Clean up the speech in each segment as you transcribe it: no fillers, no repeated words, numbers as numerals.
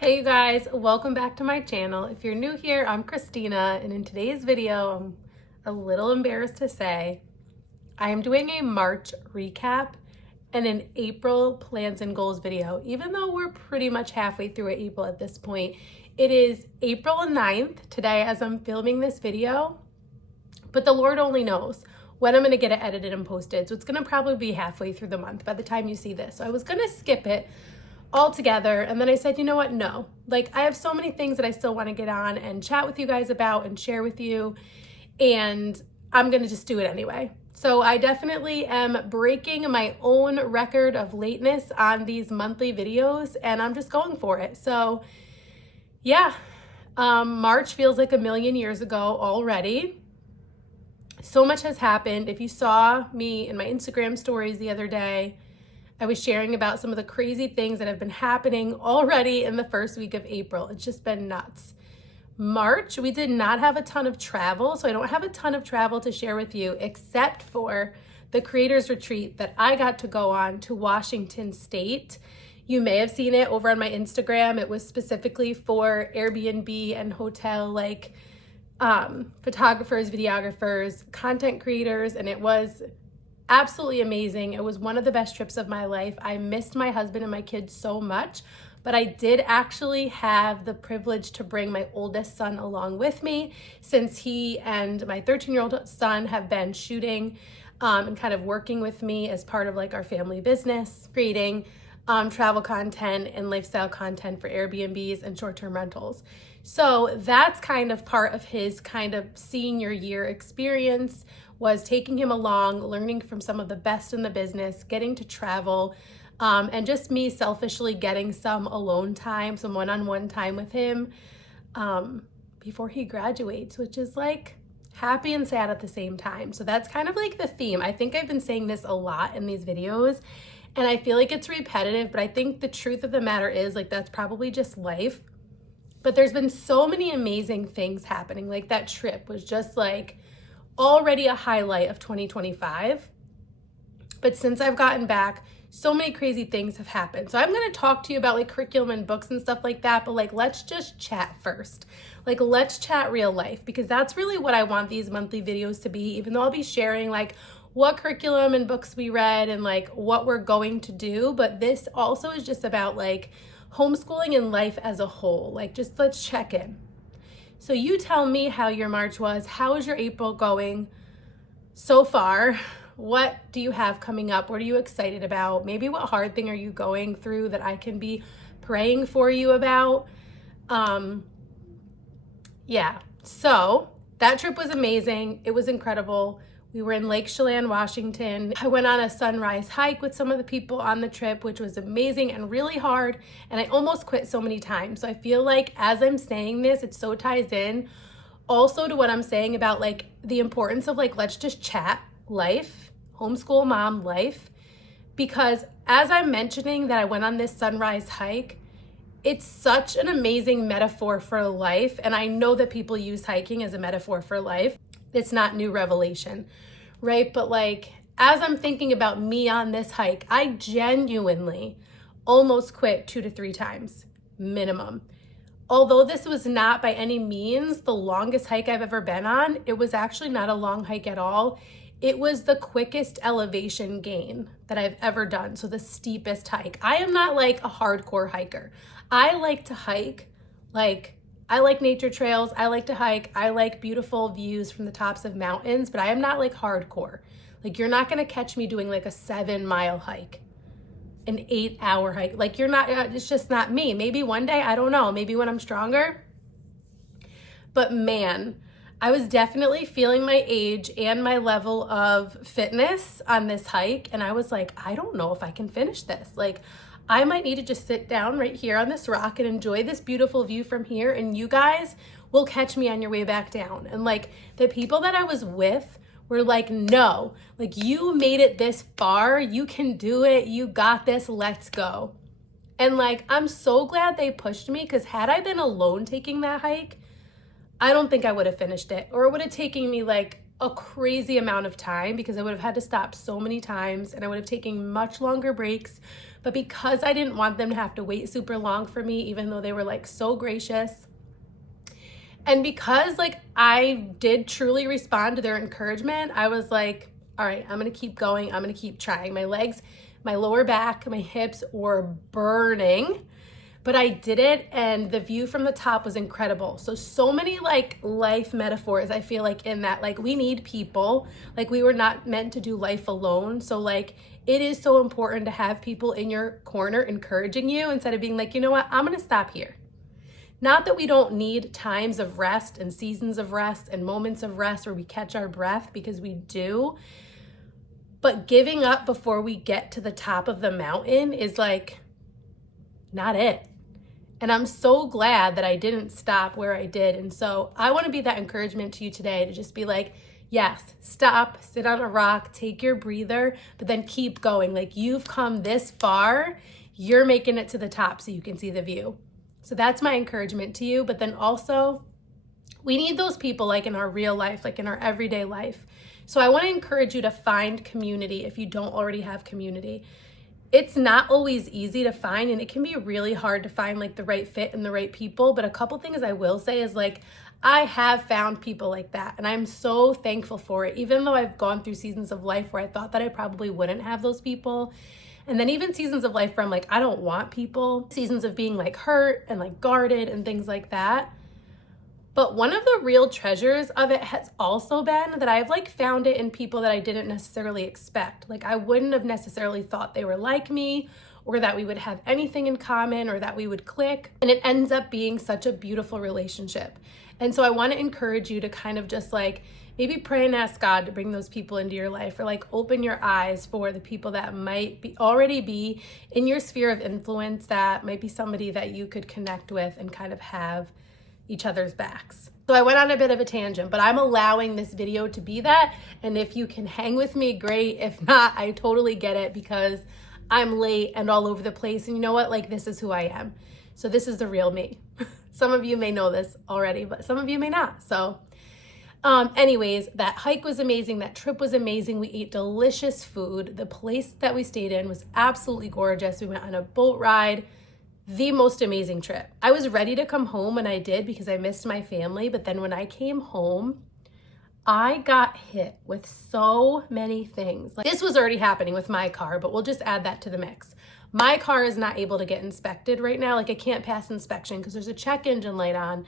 Hey you guys, welcome back to my channel. If you're new here, I'm Christina, and in today's video, I'm a little embarrassed to say, I am doing a March recap and an April plans and goals video. Even though we're pretty much halfway through April at this point, it is April 9th today as I'm filming this video, but the Lord only knows when I'm gonna get it edited and posted. So it's gonna probably be halfway through the month by the time you see this. So I was gonna skip it all together, and then I said, you know what, no, like I have so many things that I still want to get on and chat with you guys about and share with you, and I'm gonna just do it anyway. So I definitely am breaking my own record of lateness on these monthly videos, and I'm just going for it. So yeah, March feels like a million years ago already. So much has happened. If you saw me in my Instagram stories the other day, I was sharing about some of the crazy things that have been happening already in the first week of April. It's just been nuts. March, we did not have a ton of travel, so I don't have a ton of travel to share with you except for the creators retreat that I got to go on to Washington State. You may have seen it over on my Instagram. It was specifically for Airbnb and hotel photographers, videographers, content creators, and it was absolutely amazing. It was one of the best trips of my life. I missed my husband and my kids so much, but I did actually have the privilege to bring my oldest son along with me, since he and my 13-year-old son have been shooting and kind of working with me as part of like our family business, creating travel content and lifestyle content for Airbnbs and short-term rentals. So that's kind of part of his kind of senior year experience, was taking him along, learning from some of the best in the business, getting to travel, and just me selfishly getting some alone time, some one-on-one time with him before he graduates, which is like happy and sad at the same time. So that's kind of like the theme. I think I've been saying this a lot in these videos, and I feel like it's repetitive, but I think the truth of the matter is like that's probably just life. But there's been so many amazing things happening. Like that trip was just like already a highlight of 2025. But since I've gotten back, so many crazy things have happened. So I'm going to talk to you about like curriculum and books and stuff like that, but like let's just chat first. Like let's chat real life, because that's really what I want these monthly videos to be, even though I'll be sharing like what curriculum and books we read and like what we're going to do. But this also is just about like homeschooling and life as a whole. Like just let's check in. So you tell me how your March was. How is your April going so far? What do you have coming up? What are you excited about? Maybe what hard thing are you going through that I can be praying for you about? Yeah, so that trip was amazing. It was incredible. We were in Lake Chelan, Washington. I went on a sunrise hike with some of the people on the trip, which was amazing and really hard. And I almost quit so many times. So I feel like as I'm saying this, it so ties in also to what I'm saying about like the importance of like, let's just chat life, homeschool mom life. Because as I'm mentioning that I went on this sunrise hike, it's such an amazing metaphor for life. And I know that people use hiking as a metaphor for life. It's not new revelation, right? But like, as I'm thinking about me on this hike, I genuinely almost quit 2 to 3 times minimum. Although this was not by any means the longest hike I've ever been on, it was actually not a long hike at all. It was the quickest elevation gain that I've ever done. So the steepest hike. I am not like a hardcore hiker. I like to hike, I like nature trails, I like to hike, I like beautiful views from the tops of mountains, but I am not like hardcore. Like you're not gonna catch me doing like a 7-mile hike, an 8-hour hike. Like you're not, it's just not me. Maybe one day, I don't know, maybe when I'm stronger. But man, I was definitely feeling my age and my level of fitness on this hike. And I was like, I don't know if I can finish this. Like I might need to just sit down right here on this rock and enjoy this beautiful view from here, and you guys will catch me on your way back down. And like the people that I was with were like, no, like you made it this far, you can do it, you got this, let's go. And like, I'm so glad they pushed me, because had I been alone taking that hike, I don't think I would have finished it, or it would have taken me like a crazy amount of time because I would have had to stop so many times and I would have taken much longer breaks. But because I didn't want them to have to wait super long for me, even though they were like so gracious, and because like I did truly respond to their encouragement, I was like, all right, I'm gonna keep going. I'm gonna keep trying. My legs, my lower back, my hips were burning, but I did it, and the view from the top was incredible. So many like life metaphors, I feel like, in that. Like, we need people. Like, we were not meant to do life alone. So like, it is so important to have people in your corner encouraging you instead of being like, you know what, I'm gonna stop here. Not that we don't need times of rest and seasons of rest and moments of rest where we catch our breath, because we do. But giving up before we get to the top of the mountain is like not it. And I'm so glad that I didn't stop where I did. And so I want to be that encouragement to you today, to just be like, yes, stop, sit on a rock, take your breather, but then keep going. Like, you've come this far, you're making it to the top so you can see the view. So that's my encouragement to you. But then also, we need those people like in our real life, like in our everyday life. So I want to encourage you to find community if you don't already have community. It's not always easy to find, and it can be really hard to find like the right fit and the right people. But a couple things I will say is like, I have found people like that, and I'm so thankful for it. Even though I've gone through seasons of life where I thought that I probably wouldn't have those people. And then even seasons of life where I'm like, I don't want people. Seasons of being like hurt and like guarded and things like that. But one of the real treasures of it has also been that I've like found it in people that I didn't necessarily expect. Like, I wouldn't have necessarily thought they were like me, or that we would have anything in common, or that we would click. And it ends up being such a beautiful relationship. And so I want to encourage you to kind of just like maybe pray and ask God to bring those people into your life, or like open your eyes for the people that might be already be in your sphere of influence, that might be somebody that you could connect with and kind of have each other's backs. So I went on a bit of a tangent, but I'm allowing this video to be that. And if you can hang with me, great. If not, I totally get it, because I'm late and all over the place. And you know what? Like, this is who I am. So this is the real me. Some of you may know this already, but some of you may not. So anyways, that hike was amazing. That trip was amazing. We ate delicious food. The place that we stayed in was absolutely gorgeous. We went on a boat ride. The most amazing trip. I was ready to come home when I did, because I missed my family. But then when I came home, I got hit with so many things. Like, this was already happening with my car, but we'll just add that to the mix. My car is not able to get inspected right now. Like, it can't pass inspection because there's a check engine light on,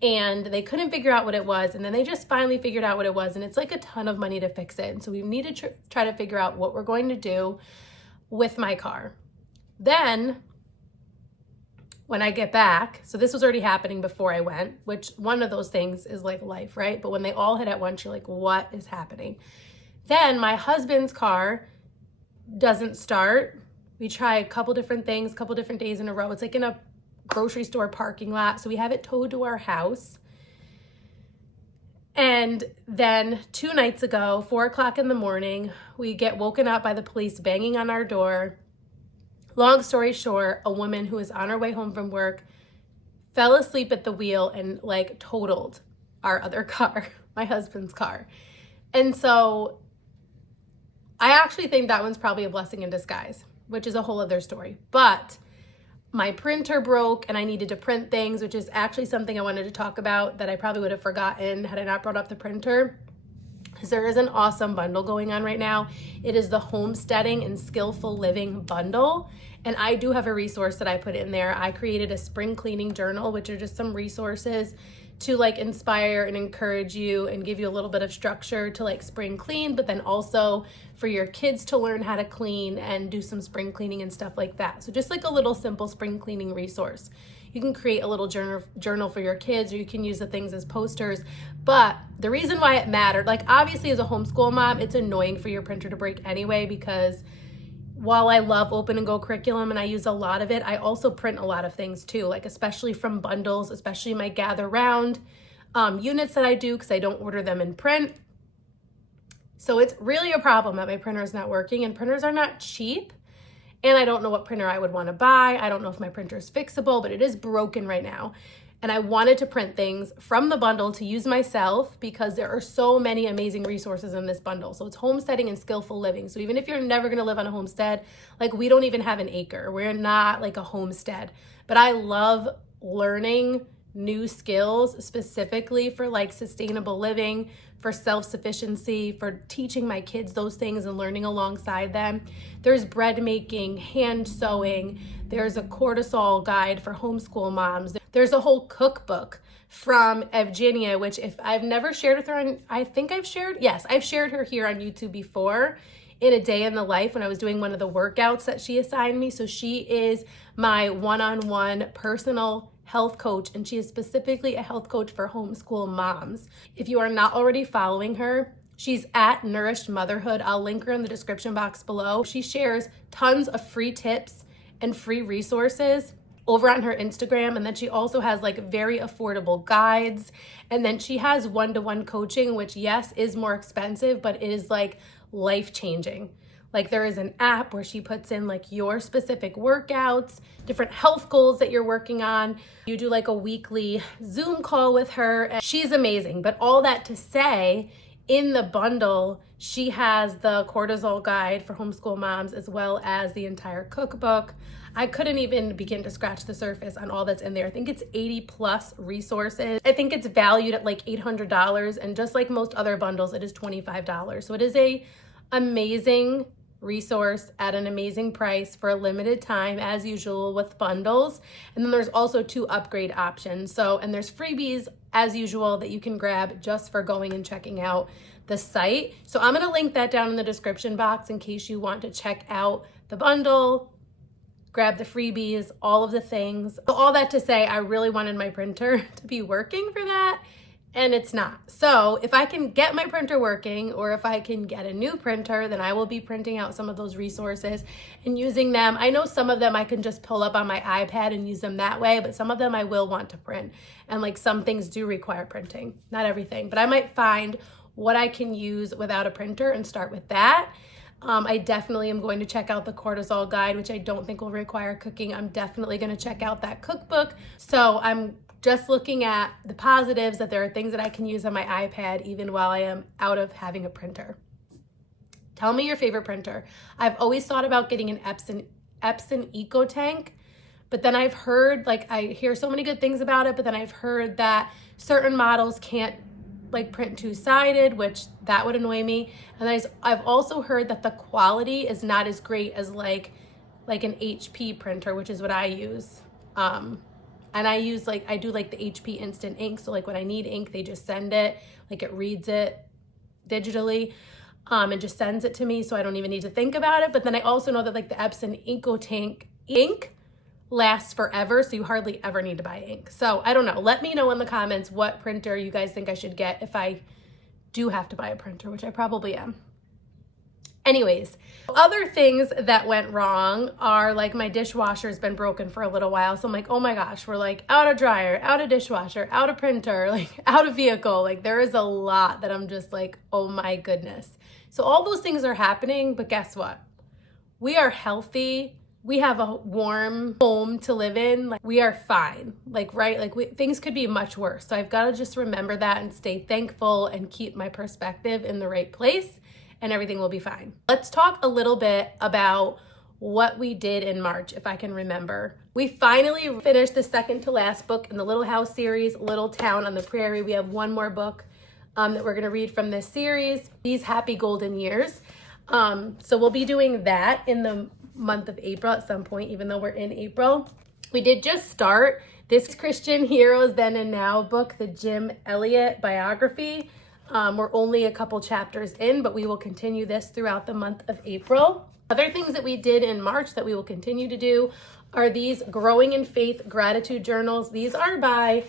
and they couldn't figure out what it was. And then they just finally figured out what it was. And it's like a ton of money to fix it. And so we need to try to figure out what we're going to do with my car. Then when I get back, so this was already happening before I went, which one of those things is like life, right? But when they all hit at once, you're like, what is happening? Then my husband's car doesn't start. We try a couple different things, a couple different days in a row. It's like in a grocery store parking lot. So we have it towed to our house. And then 2 nights ago, 4 o'clock in the morning, we get woken up by the police banging on our door. Long story short, a woman who was on her way home from work fell asleep at the wheel and like totaled our other car, my husband's car. And so I actually think that one's probably a blessing in disguise, which is a whole other story. But my printer broke and I needed to print things, which is actually something I wanted to talk about that I probably would have forgotten had I not brought up the printer. Because there is an awesome bundle going on right now. It is the Homesteading and Skillful Living bundle. And I do have a resource that I put in there. I created a spring cleaning journal, which are just some resources to like inspire and encourage you and give you a little bit of structure to like spring clean, but then also for your kids to learn how to clean and do some spring cleaning and stuff like that. So just like a little simple spring cleaning resource. You can create a little journal for your kids, or you can use the things as posters. But the reason why it mattered, like obviously as a homeschool mom, it's annoying for your printer to break anyway, because while I love open and go curriculum and I use a lot of it, I also print a lot of things too, like especially from bundles, especially my gather round units that I do, because I don't order them in print. So it's really a problem that my printer is not working, and printers are not cheap. And I don't know what printer I would want to buy. I don't know if my printer is fixable, but it is broken right now. and I wanted to print things from the bundle to use myself because there are so many amazing resources in this bundle. So it's homesteading and skillful living. So even if you're never gonna live on a homestead, like we don't even have an acre. We're not like a homestead. But I love learning new skills specifically for like sustainable living, for self-sufficiency, for teaching my kids those things and learning alongside them. There's bread making, hand sewing, there's a cortisol guide for homeschool moms. There's a whole cookbook from Evgenia, which if I've never shared with her on, I think I've shared her here on YouTube before in a day in the life when I was doing one of the workouts that she assigned me. So she is my one-on-one personal health coach, and she is specifically a health coach for homeschool moms. If you are not already following her, she's at Nourished Motherhood. I'll link her in the description box below. She shares tons of free tips and free resources over on her Instagram, and then she also has like very affordable guides, and then she has one-to-one coaching, which yes is more expensive, but it is like life-changing. Like there is an app where she puts in like your specific workouts, different health goals that you're working on. You do like a weekly Zoom call with her, and she's amazing. But all that to say, in the bundle, she has the cortisol guide for homeschool moms as well as the entire cookbook. I couldn't even begin to scratch the surface on all that's in there. I think it's 80 plus resources. I think it's valued at like $800, and just like most other bundles, it is $25. So it is a amazing resource at an amazing price for a limited time, as usual with bundles. And then there's also 2 upgrade options. And there's freebies as usual that you can grab just for going and checking out the site. So I'm gonna link that down in the description box in case you want to check out the bundle, grab the freebies, all of the things. So all that to say, I really wanted my printer to be working for that, and it's not. So if I can get my printer working, or if I can get a new printer, then I will be printing out some of those resources and using them. I know some of them I can just pull up on my iPad and use them that way, but some of them I will want to print. And like some things do require printing, not everything, but I might find what I can use without a printer and start with that. I definitely am going to check out the cortisol guide, which I don't think will require cooking. I'm definitely going to check out that cookbook. So I'm just looking at the positives, that there are things that I can use on my iPad even while I am out of having a printer. Tell me your favorite printer. I've always thought about getting an Epson EcoTank, but then I've heard, like I hear so many good things about it, but then I've heard that certain models can't like print two-sided, which that would annoy me. And I've also heard that the quality is not as great as like an HP printer, which is what I use. And I do like the HP instant ink. So like when I need ink, they just send it, like it reads it digitally and just sends it to me. So I don't even need to think about it. But then I also know that like the Epson EcoTank ink lasts forever. So you hardly ever need to buy ink. So I don't know. Let me know in the comments what printer you guys think I should get if I do have to buy a printer, which I probably am. Anyways, other things that went wrong are like my dishwasher's been broken for a little while. So I'm like, oh my gosh, we're like out of dryer, out of dishwasher, out of printer, like out of vehicle. Like there is a lot that I'm just like, oh my goodness. So all those things are happening, but guess what? We are healthy. We have a warm home to live in. Like we are fine, like, right? Like things could be much worse. So I've got to just remember that and stay thankful and keep my perspective in the right place, and everything will be fine. Let's talk a little bit about what we did in March, if I can remember. We finally finished the second to last book in the Little House series, Little Town on the Prairie. We have one more book that we're gonna read from this series, These Happy Golden Years. So we'll be doing that in the month of April at some point, even though we're in April. We did just start this Christian Heroes Then and Now book, the Jim Elliot biography. We're only a couple chapters in, but we will continue this throughout the month of April. Other things that we did in March that we will continue to do are these Growing in Faith gratitude journals. These are by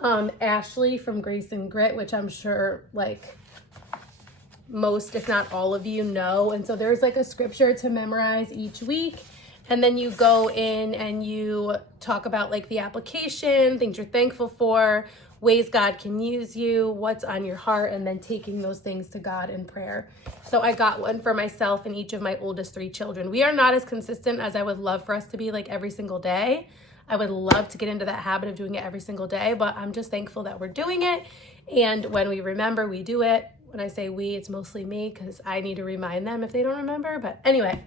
Ashley from Grace and Grit, which I'm sure like most, if not all of you know. And so there's like a scripture to memorize each week. And then you go in and you talk about like the application, things you're thankful for, ways God can use you, what's on your heart, and then taking those things to God in prayer. So I got one for myself and each of my oldest 3 children. We are not as consistent as I would love for us to be like every single day. I would love to get into that habit of doing it every single day, but I'm just thankful that we're doing it. And when we remember, we do it. When I say we, it's mostly me because I need to remind them if they don't remember. But anyway,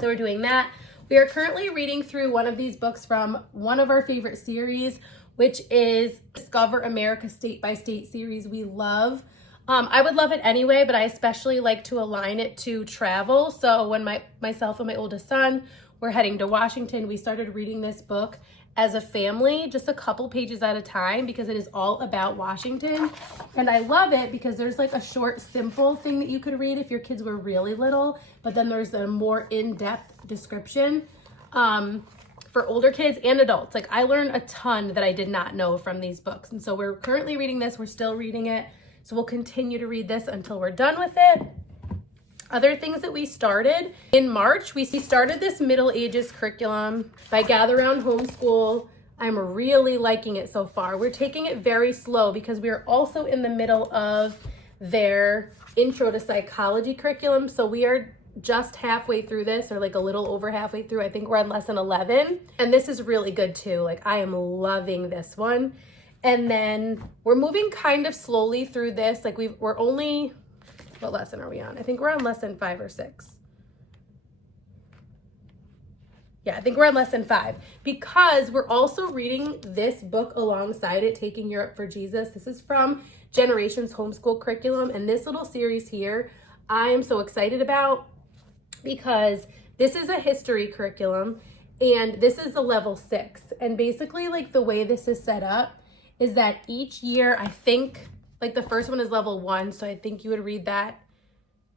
so we're doing that. We are currently reading through one of these books from one of our favorite series, which is Discover America State by State series we love. I would love it anyway, but I especially like to align it to travel. So when myself and my oldest son were heading to Washington, we started reading this book as a family, just a couple pages at a time, because it is all about Washington. And I love it because there's like a short, simple thing that you could read if your kids were really little, but then there's a more in-depth description for older kids and adults. Like I learned a ton that I did not know from these books. And so we're currently reading this. We're still reading it. So we'll continue to read this until we're done with it. Other things that we started in March, we started this Middle Ages curriculum by Gather Round Homeschool. I'm really liking it so far. We're taking it very slow because we are also in the middle of their Intro to Psychology curriculum. So we are just halfway through this, or like a little over halfway through. I think we're on lesson 11. And this is really good too. Like I am loving this one. And then we're moving kind of slowly through this. Like we're only, what lesson are we on? I think we're on lesson 5 or 6. Yeah, I think we're on lesson 5 because we're also reading this book alongside it, Taking Europe for Jesus. This is from Generations Homeschool Curriculum. And this little series here, I am so excited about because this is a history curriculum and this is a level 6. And basically like the way this is set up is that each year, I think like the first one is level 1. So I think you would read that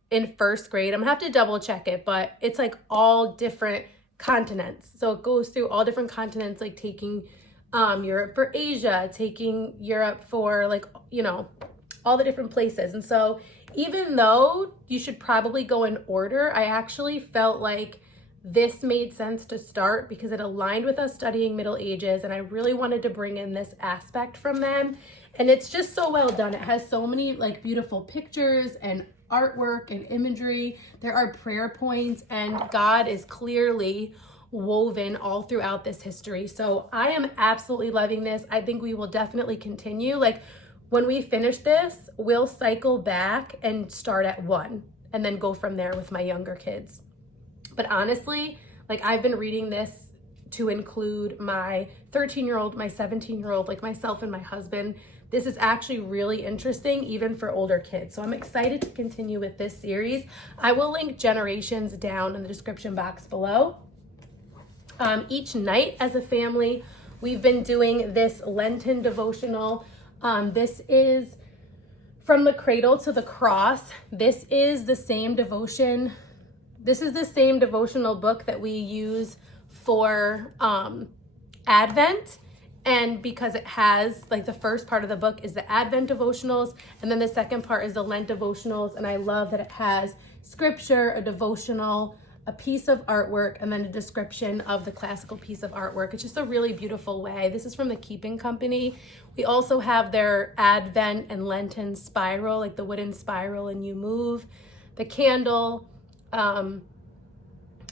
in first grade. I'm gonna have to double check it, but it's like all different continents. So it goes through all different continents, like taking Europe for Asia, taking Europe for like, you know, all the different places. And so even though you should probably go in order, I actually felt like this made sense to start because it aligned with us studying Middle Ages, and I really wanted to bring in this aspect from them. And it's just so well done. It has so many like beautiful pictures and artwork and imagery. There are prayer points, and God is clearly woven all throughout this history. So I am absolutely loving this. I think we will definitely continue. Like when we finish this, we'll cycle back and start at 1 and then go from there with my younger kids. But honestly, like I've been reading this to include my 13-year-old, my 17-year-old, like myself and my husband. This is actually really interesting, even for older kids. So I'm excited to continue with this series. I will link Generations down in the description box below. Each night as a family, we've been doing this Lenten devotional. This is From the Cradle to the Cross. This is the same devotion. This is the same devotional book that we use for Advent. And because it has, like the first part of the book is the Advent devotionals, and then the second part is the Lent devotionals. And I love that it has scripture, a devotional, a piece of artwork, and then a description of the classical piece of artwork. It's just a really beautiful way. This is from the Keeping Company. We also have their Advent and Lenten spiral, like the wooden spiral and you move, the candle, and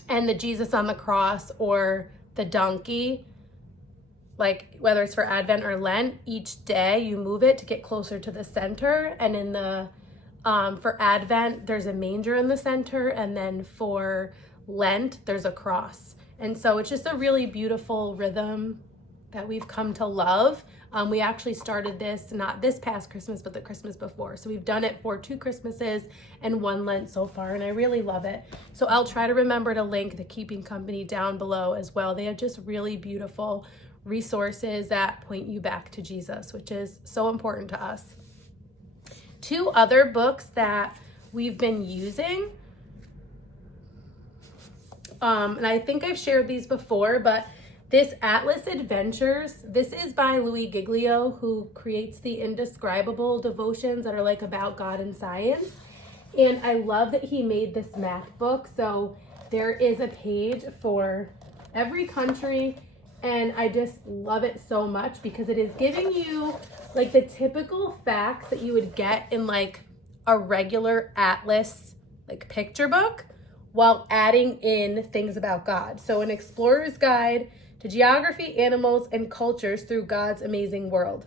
the Jesus on the cross or the donkey. Like whether it's for Advent or Lent, each day you move it to get closer to the center. And in the for Advent, there's a manger in the center, and then for Lent, there's a cross. And so it's just a really beautiful rhythm that we've come to love. We actually started this, not this past Christmas, but the Christmas before. So we've done it for 2 Christmases and 1 Lent so far, and I really love it. So I'll try to remember to link the Keeping Company down below as well. They have just really beautiful resources that point you back to Jesus, which is so important to us. 2 other books that we've been using, and I think I've shared these before, but this Atlas Adventures, this is by Louis Giglio, who creates the indescribable devotions that are like about God and science. And I love that he made this math book. So there is a page for every country, and I just love it so much because it is giving you like the typical facts that you would get in like a regular Atlas like picture book while adding in things about God. So an explorer's guide to geography, animals, and cultures through God's amazing world.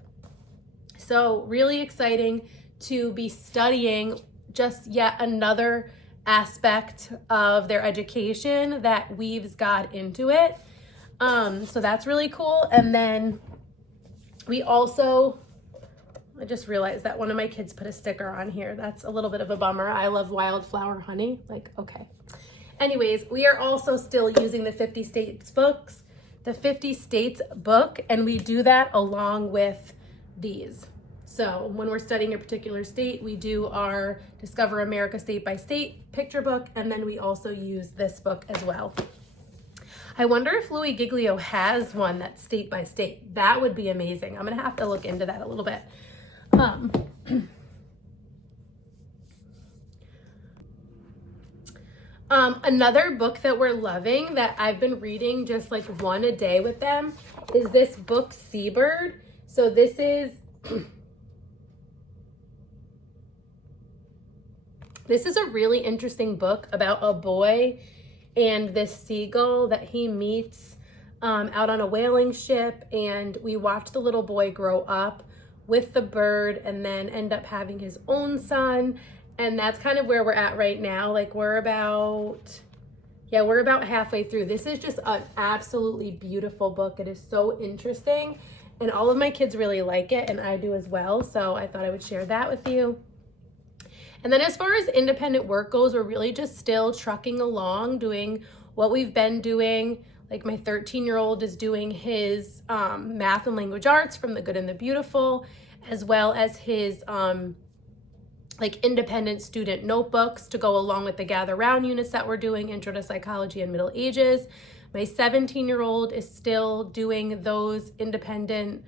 So really exciting to be studying just yet another aspect of their education that weaves God into it. So that's really cool. And then we also, I just realized that one of my kids put a sticker on here. That's a little bit of a bummer. I love wildflower honey. Like, okay. Anyways, we are also still using the 50 States books, the 50 States book, and we do that along with these. So when we're studying a particular state, we do our Discover America State by State picture book, and then we also use this book as well. I wonder if Louis Giglio has one that's state by state. That would be amazing. I'm gonna have to look into that a little bit. Another book that we're loving that I've been reading just like one a day with them is this book, Seabird. So this is this is a really interesting book about a boy and this seagull that he meets out on a whaling ship, and we watch the little boy grow up with the bird and then end up having his own son. And that's kind of where we're at right now. Like we're about halfway through. This is just an absolutely beautiful book. It is so interesting, and all of my kids really like it, and I do as well. So I thought I would share that with you. And then as far as independent work goes, we're really just still trucking along, doing what we've been doing. Like my 13-year-old is doing his math and language arts from The Good and the Beautiful, as well as his like independent student notebooks to go along with the Gather Round units that we're doing, Intro to Psychology and Middle Ages. My 17-year-old is still doing those independent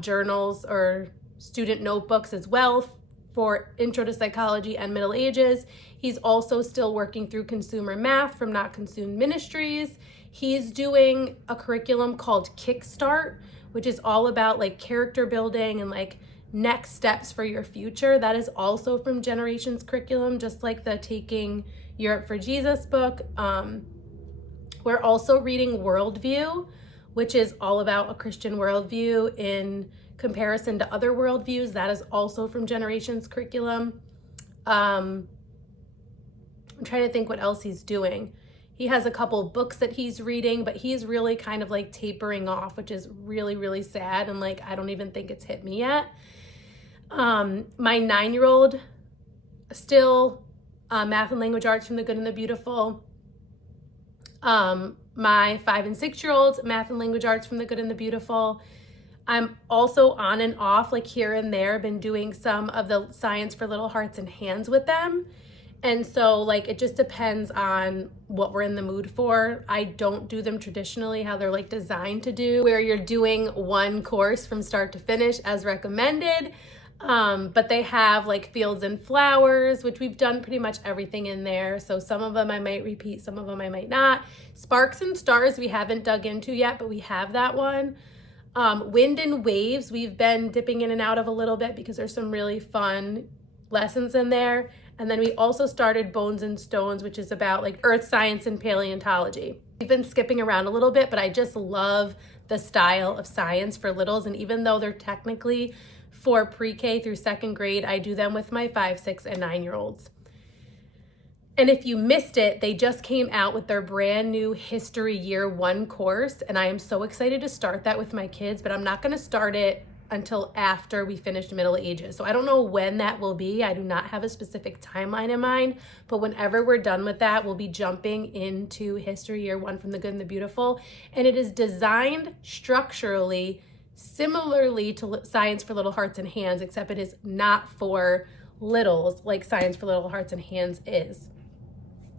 journals or student notebooks as well for Intro to Psychology and Middle Ages. He's also still working through consumer math from Not Consumed Ministries. He's doing a curriculum called Kickstart, which is all about like character building and like next steps for your future. That is also from Generations curriculum, just like the Taking Europe for Jesus book. We're also reading Worldview, which is all about a Christian worldview in comparison to other worldviews. That is also from Generations curriculum. I'm trying to think what else he's doing. He has a couple books that he's reading, but he's really kind of like tapering off, which is really, really sad. And like, I don't even think it's hit me yet. My 9-year-old still math and language arts from The Good and the Beautiful. My 5 and 6-year-olds math and language arts from The Good and the Beautiful. I'm also on and off, like here and there, been doing some of the Science for Little Hearts and Hands with them. And so like, it just depends on what we're in the mood for. I don't do them traditionally how they're like designed to do, where you're doing one course from start to finish as recommended. But they have like Fields and Flowers, which we've done pretty much everything in there. So some of them I might repeat, some of them I might not. Sparks and Stars we haven't dug into yet, but we have that one. Wind and Waves we've been dipping in and out of a little bit because there's some really fun lessons in there. And then we also started Bones and Stones, which is about like earth science and paleontology. We've been skipping around a little bit, but I just love the style of science for littles. And even though they're technically for pre-K through 2nd grade, I do them with my 5, 6, and 9-year-olds. And if you missed it, they just came out with their brand new History Year 1 course, and I am so excited to start that with my kids, but I'm not going to start it until after we finish Middle Ages. So I don't know when that will be. I do not have a specific timeline in mind, but whenever we're done with that, we'll be jumping into History Year 1 from The Good and the Beautiful. And it is designed structurally similarly to Science for Little Hearts and Hands, except it is not for littles like Science for Little Hearts and Hands is.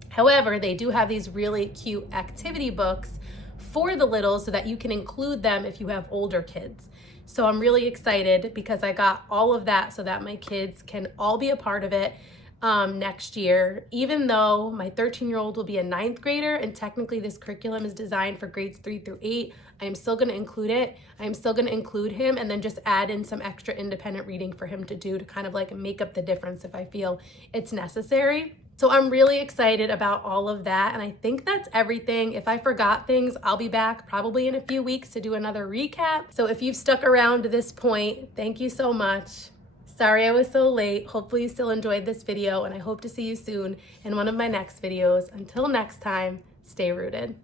However, they do have these really cute activity books for the littles so that you can include them if you have older kids. So I'm really excited because I got all of that so that my kids can all be a part of it next year. Even though my 13-year-old will be a 9th grader and technically this curriculum is designed for grades 3 through 8, I am still going to include it. I am still going to include him and then just add in some extra independent reading for him to do to kind of like make up the difference if I feel it's necessary. So I'm really excited about all of that, and I think that's everything. If I forgot things, I'll be back probably in a few weeks to do another recap. So if you've stuck around to this point, thank you so much. Sorry I was so late. Hopefully you still enjoyed this video, and I hope to see you soon in one of my next videos. Until next time, stay rooted.